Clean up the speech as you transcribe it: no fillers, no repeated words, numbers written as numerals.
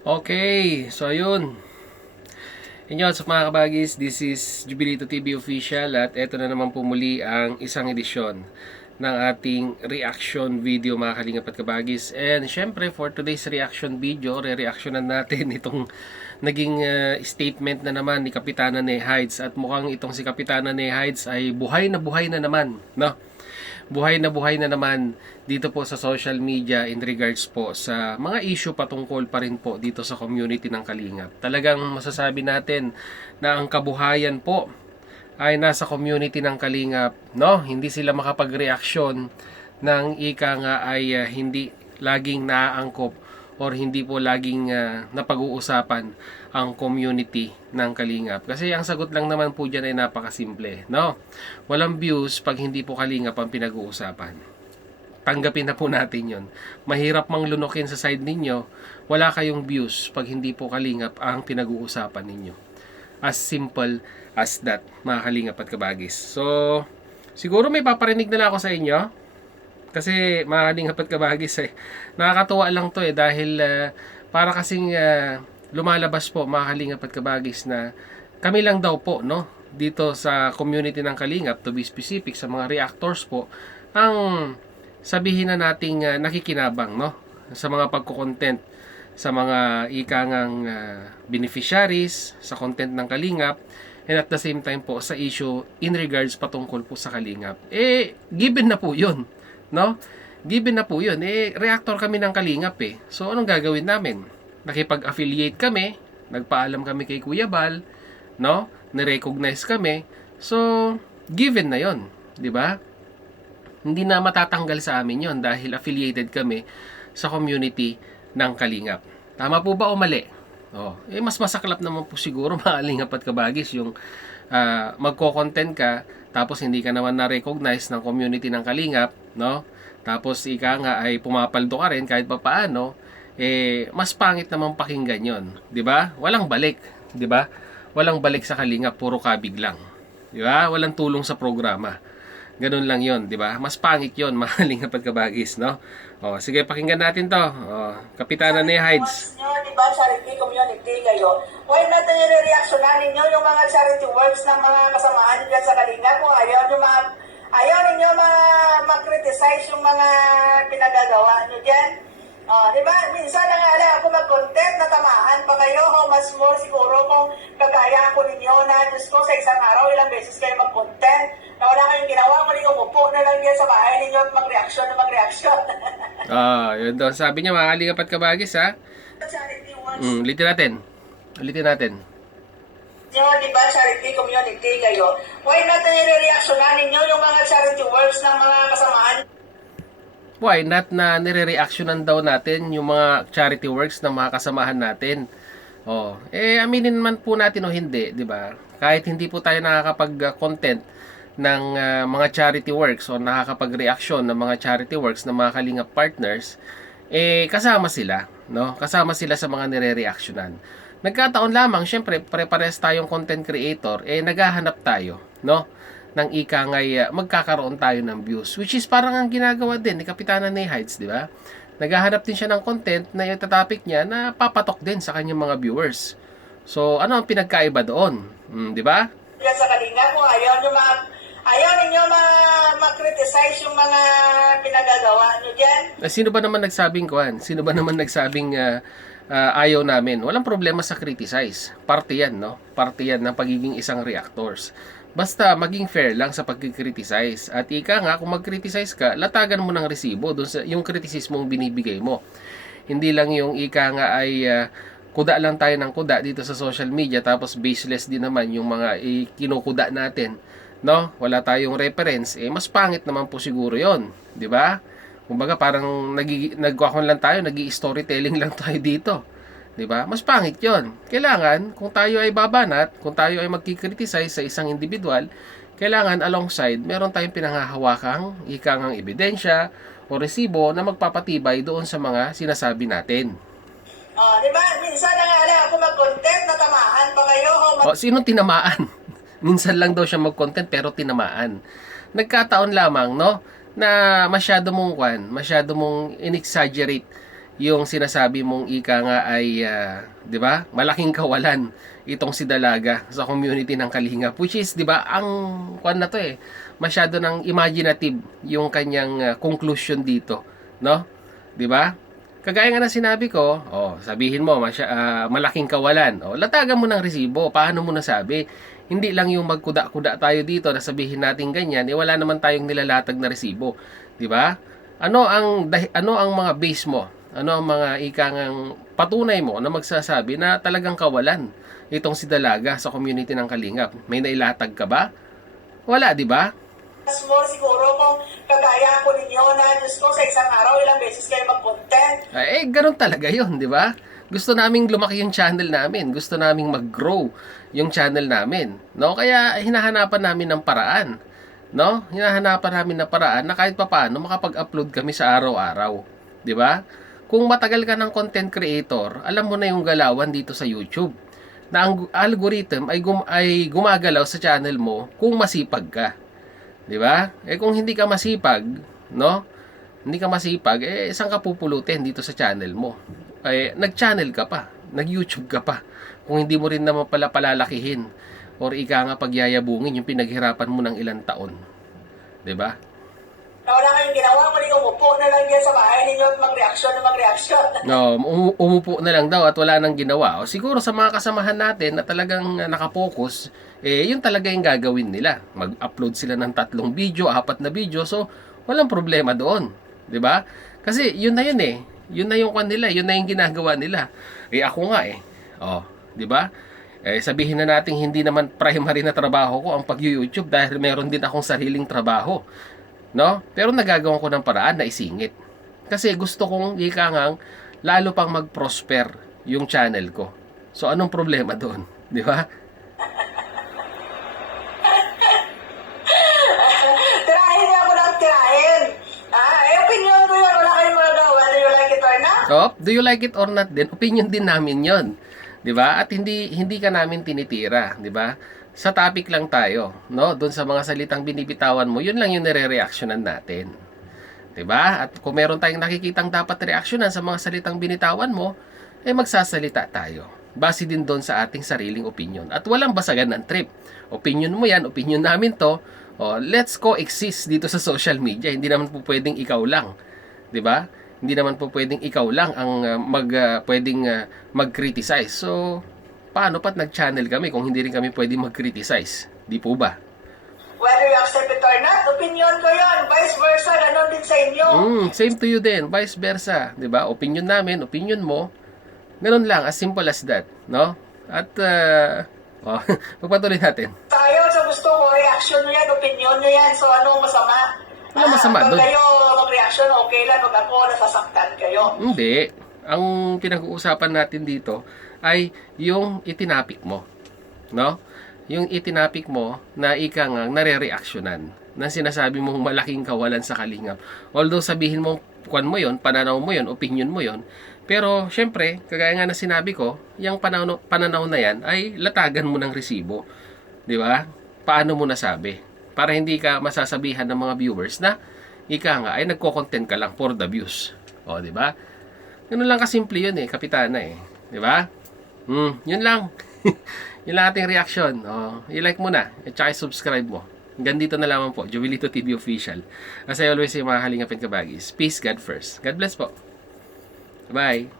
Okay, so ayun. Inyo sa mga kabagis, this is Jubilito TV Official at eto na naman po muli ang isang edisyon ng ating reaction video mga kalingap at kabagis. And syempre for today's reaction video, re-reactionan natin itong naging statement na naman ni Kapitana Ney Hides at mukhang itong si Kapitana Ney Hides ay buhay na naman, no? Buhay na naman dito po sa social media in regards po sa mga issue patungkol pa rin po dito sa community ng Kalingap. Talagang masasabi natin na ang kabuhayan po ay nasa community ng Kalingap, no? Hindi sila makapag-reaksyon ng ika nga ay hindi laging naaangkop or hindi po laging napag-uusapan ang community ng Kalingap. Kasi ang sagot lang naman po dyan ay napakasimple, no? Walang views pag hindi po Kalingap ang pinag-uusapan. Tanggapin na po natin yon. Mahirap mang lunukin sa side ninyo, wala kayong views pag hindi po Kalingap ang pinag-uusapan ninyo. As simple as that, mga Kalingap at kabagis. So, siguro may paparinig na lang ako sa inyo. Kasi mga Kalingap at kabagis nakakatuwa lang to dahil para kasing lumalabas po mga Kalingap at kabagis na kami lang daw po, no, dito sa community ng Kalingap, to be specific sa mga reactors po, ang sabihin na nating nakikinabang, no, sa mga pagko-content sa mga ikangang beneficiaries sa content ng Kalingap, and at the same time po sa issue in regards patungkol po sa Kalingap. Given na po yun, no? Given na po yun. Reactor kami ng Kalingap So, anong gagawin namin? Nakipag-affiliate kami, nagpaalam kami kay Kuya Bal, no? Nirecognize kami. So, given na yon, di ba? Hindi na matatanggal sa amin yon dahil affiliated kami sa community ng Kalingap. Tama po ba o mali? Mas masaklap naman po siguro mga Kalingap at kabagis yung magko-content ka tapos hindi ka naman na-recognize ng community ng Kalingap, no? Tapos ika nga ay pumapaldo ka rin kahit papaano, mas pangit naman pakinggan 'yon, 'di ba? Walang balik, 'di ba? Walang balik sa Kalingap, puro kabig lang. 'Di ba? Walang tulong sa programa. Ganun lang 'yon, 'di ba? Mas pangit 'yon, mga Kalingap at kabagis, no? Sige, pakinggan natin 'to. Kapitana Ney Hides. Di ba, charity community kayo? Why not nire-reactionan ninyo yung mga charity works ng mga kasamahan dyan sa Kalingap? Kung ayaw ninyo ma-criticize yung mga pinagagawa nyo dyan. Di ba? Minsan na nga lang ako mag-content, natamaan pa kayo. Mas more siguro kung kagaya ako ninyo na, Diyos ko, sa isang araw, ilang beses kayo mag-content. Na wala kayong ginawa, kundi umupo na lang yan sa bahay ninyo at mag-reaction na mag-reaction. Yun daw. Sabi niya, mga Kalingap at kabagis, ha? Charity works. Ulitin natin. Nyo, di ba, charity community kayo? Why not nire-reactionan ninyo yung mga charity works ng mga kasamahan? Why not na nire-reactionan daw natin yung mga charity works ng mga kasamahan natin? Aminin man po natin o hindi, di ba? Kahit hindi po tayo nakakapag-content ng mga charity works o nakakapag-reaction ng mga charity works ng mga Kalingap partners, kasama sila, no? Kasama sila sa mga nire-reactionan. Nagkataon lamang, syempre, pare-pares tayong content creator, naghahanap tayo, no? Ng ika ngay magkakaroon tayo ng views, which is parang ang ginagawa din ni Kapitana Ney Hides, di ba? Naghahanap din siya ng content na yung topic niya na papatok din sa kanyang mga viewers. So, ano ang pinagkaiba doon? Di ba? Yan sa Kalingap, kung ayaw ninyo ma-criticize yung mga pinagagawa nyo dyan. Sino ba naman nagsabing kuan? Sino ba naman nagsabing ayaw namin? Walang problema sa criticize. Parte yan, no? Parte yan ng pagiging isang reactors. Basta maging fair lang sa pag-criticize. At ika nga, kung mag-criticize ka, latagan mo ng resibo doon sa yung kritisismo mong binibigay mo. Hindi lang yung ika nga ay kuda lang tayo ng kuda dito sa social media tapos baseless din naman yung mga kinukuda natin, no? Wala tayong reference, mas pangit naman po siguro 'yon, 'di ba? Kumbaga parang nagkukuhan lang tayo, nagi-storytelling lang tayo dito. 'Di ba? Mas pangit 'yon. Kailangan kung tayo ay babanat, kung tayo ay magki-criticize sa isang individual, kailangan alongside meron tayong pinanghahawakang ikangang ebidensya o resibo na magpapatibay doon sa mga sinasabi natin. Di ba? Minsan na nga lang ako mag-content, natamaan pa kayo. Sinong tinamaan? Minsan lang daw siya mag-content pero tinamaan. Nagkataon lamang, no? Na masyado mong in-exaggerate yung sinasabi mong ika nga ay, 'di ba? Malaking kawalan itong si Dalaga sa community ng Kalingap, which is, 'di ba, ang kwan na to masyado ng imaginative yung kanyang conclusion dito, no? 'Di ba? Kagaya nga na sinabi ko, sabihin mo malaking kawalan. Latagan mo ng resibo. Paano mo nasabi? Hindi lang yung magkuda-kuda tayo dito na sabihin natin ganyan, wala naman tayong nilalatag na resibo, 'di ba? Ano ang mga base mo? Ano ang mga ikangang patunay mo na magsasabi na talagang kawalan itong si Dalaga sa community ng Kalingap? May nailatag ka ba? Wala, 'di ba? Small siguro kung kagaya ko ninyo na Diyos ko sa isang araw ilang beses kayo mag-content. Ganun talaga yun, di ba? Gusto naming lumaki yung channel namin. Gusto naming mag-grow yung channel namin. No? Kaya hinahanapan namin ng paraan. No? Hinahanapan namin ng paraan na kahit papaano makapag-upload kami sa araw-araw. Di ba? Kung matagal ka ng content creator, alam mo na yung galawan dito sa YouTube. Na ang algorithm ay gumagalaw sa channel mo kung masipag ka. 'Di ba? Kung hindi ka masipag, no? Hindi ka masipag, saan ka pupulutin dito sa channel mo? Nag-channel ka pa, nag-YouTube ka pa. Kung hindi mo rin naman pala palalakihin or ika nga pagyayabungin yung pinaghirapan mo ng ilang taon. 'Di ba? Na wala kayong ginawa, kundi umupo na lang yan sa bahay ninyo at mag-reaction na mag-reaction. No, umupo na lang daw at wala nang ginawa. O siguro sa mga kasamahan natin na talagang nakapokus, yun talaga yung gagawin nila. Mag-upload sila ng 3 video, 4 na video. So, walang problema doon. 'Di ba? Kasi yun na yun Yun na yung kanila, yun na yung ginagawa nila. Ako nga 'di ba? Sabihin na natin hindi naman primary na trabaho ko ang pag-YouTube dahil meron din akong sariling trabaho. No? Pero nagagawa ko ng paraan na isingit. Kasi gusto kong ikangang lalo pang mag-prosper yung channel ko. So anong problema doon? 'Di ba? Tirahin niya ako ng tirahin. Opinion ko yun. Wala kayong magagawa. Do you like it or not? Do you like it or not din? Opinion din namin 'yon. 'Di ba? At hindi ka namin tinitira, 'di ba? Sa topic lang tayo, no? Doon sa mga salitang binibitawan mo, yun lang yung nire-reactionan natin. 'Di ba? At kung meron tayong nakikitang dapat reaksyonan sa mga salitang binitawan mo, magsasalita tayo. Base din doon sa ating sariling opinion. At walang basagan ng trip. Opinion mo yan, opinion namin to. Let's coexist dito sa social media. Hindi naman po pwedeng ikaw lang. 'Di ba? Hindi naman po pwedeng ikaw lang ang pwedeng mag-criticize. So, paano pat nag-channel kami kung hindi rin kami pwedeng mag-criticize? Di po ba? Whether you accept it or not, opinion ko yun. Vice versa, ganon din sa inyo. Same to you din, vice versa. 'Di ba? Opinion namin, opinion mo. Ganun lang, as simple as that. No? At, pagpatuloy natin. Tayo sa gusto ko, reaction nyo yan, opinion nyo yan. So, anong masama? Ano masama pag doon? kayo mag-reaction, okay lang. Pag ako, nasasaktan kayo. Hindi. Ang pinag-uusapan natin dito ay yung itinapik mo. No? Yung itinapik mo na ikang nare-reactionan na sinasabi mong malaking kawalan sa Kalingap. Although sabihin mo, kwan mo yon, pananaw mo yon, opinion mo yon. Pero, syempre, kagaya nga na sinabi ko, yung pananaw na yan ay latagan mo ng resibo. Di ba? Paano mo nasabi? Para hindi ka masasabihan ng mga viewers na ika nga ay nagko-content ka lang for the views. Di ba? Ganun lang kasimple yun kapitana Di ba? Yun lang. Yun lang ating reaction. I-like mo na at saka subscribe mo. Hanggang dito na lamang po, Jovelito TV Official. As I always say, mga Kalingap and Kabagis, peace, God first. God bless po. Bye.